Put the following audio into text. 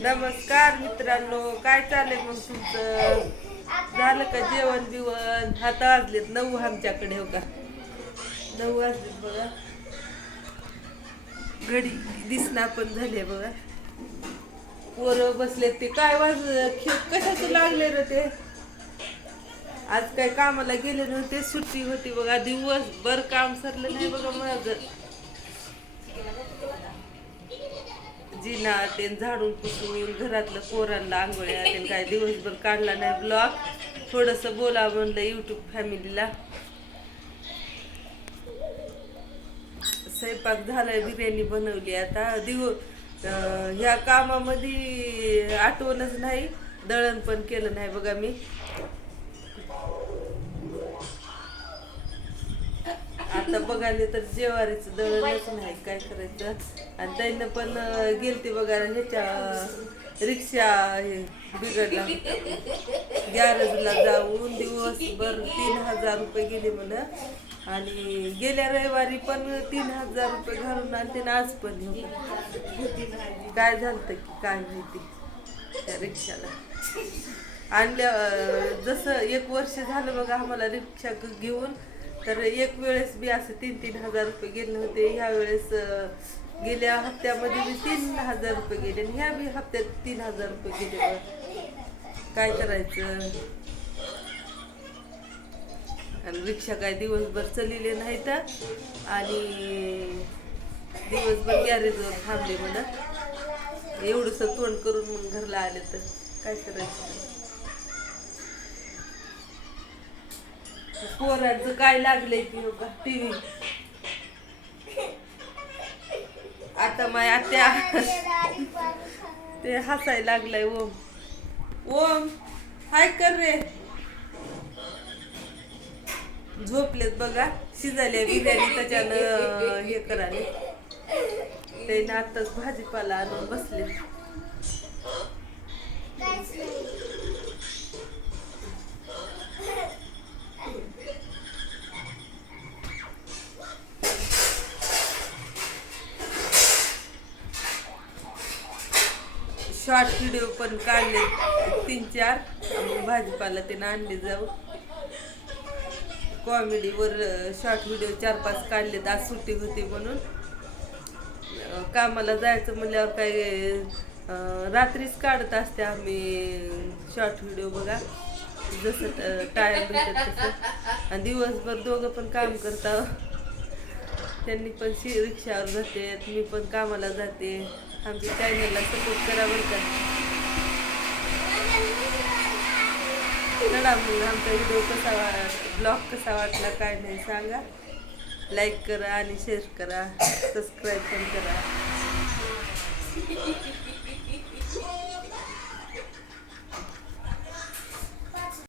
नमस्कार मित्रांनो काय चाललंय मग तुमचं? झालं का जेवण बिवण? हात वाजलेत नऊ आमच्याकडे हो का? नऊ वाजलेत बघा. घडी दिसना पण झाले बघा. पोरं बसलेत ते. काय वाज खे कशाचं लागले रे ते? आज काय कामाला गेले नव्हते सुट्टी होती बघा. दिवसभर काम सरलं नाही बघा माझं. जिना ते झाडून पुसून येऊन घरातलं पोरांना आंघोळ्या ते काय दिवसभर काढला नाही ब्लॉग. थोडस बोला म्हणलं युट्यूब फॅमिलीला. स्वयंपाक झालाय बिर्याणी बनवली आता. दिव ह्या कामामध्ये आठवणच नाही दळण पण केलं नाही बघा मी. आता बघायला तर जेवारीचं दळणच नाही काय करायचं? आणि त्यानं पण गेलते बघा ह्याच्या रिक्षा हे बिघडला. गॅरेजला जाऊन दिवसभर तीन हजार रुपये गेले म्हणा. आणि गेल्या रविवारी पण तीन हजार रुपये घालून आणते ना आज पण बघा. काय झालं की काय माहिती? त्या रिक्षाला. आणल्या जसं एक वर्ष झालं बघा आम्हाला रिक्षा घेऊन तर एक वेळेस बी असं तीन तीन हजार रुपये गेले होते ह्या वेळेस गेल्या हप्त्यामध्ये बी तीन हजार रुपये गेले आणि ह्या बी हप्त्यात तीन हजार रुपये गेले काय करायचं? आणि रिक्षा काय दिवसभर चलिले नाही तर आणि दिवसभर गॅरेजवर थांबले म्हणा. एवढंसं तोंड करून मग घरला आले तर काय करायचं? पोरांचं काय लागलंय की हो टीव्ही? आता माय आत्या ते हसायला लागलाय ओम. ओम हाय कर रे. झोपलेत बघा शिजाले बिर्याणी त्याच्यानं हे कराले त्याने आताच भाजीपाला आणून बसले शॉर्ट व्हिडिओ पण काढले. तीन चार. मग भाजीपाला त्यानं आणले जाऊ. कॉमेडीवर शॉर्ट व्हिडिओ चार पाच काढलेत. आज सुट्टी होती म्हणून. कामाला जायचं म्हणल्यावर काय रात्रीच काढत असते आम्ही शॉर्ट व्हिडिओ बघा. जसं टायर भेटत तसं. आणि दिवसभर दोघं पण काम करता त्यांनी पण शी रिक्षावर जाते मी पण कामाला जाते. आमच्या चॅनलला सपोर्ट करा बरं का. चला मग आमचा व्हिडिओ कसा वा ब्लॉग कसा वाटला काय नाही सांगा. लाईक करा आणि शेअर करा. सबस्क्राईब पण करा.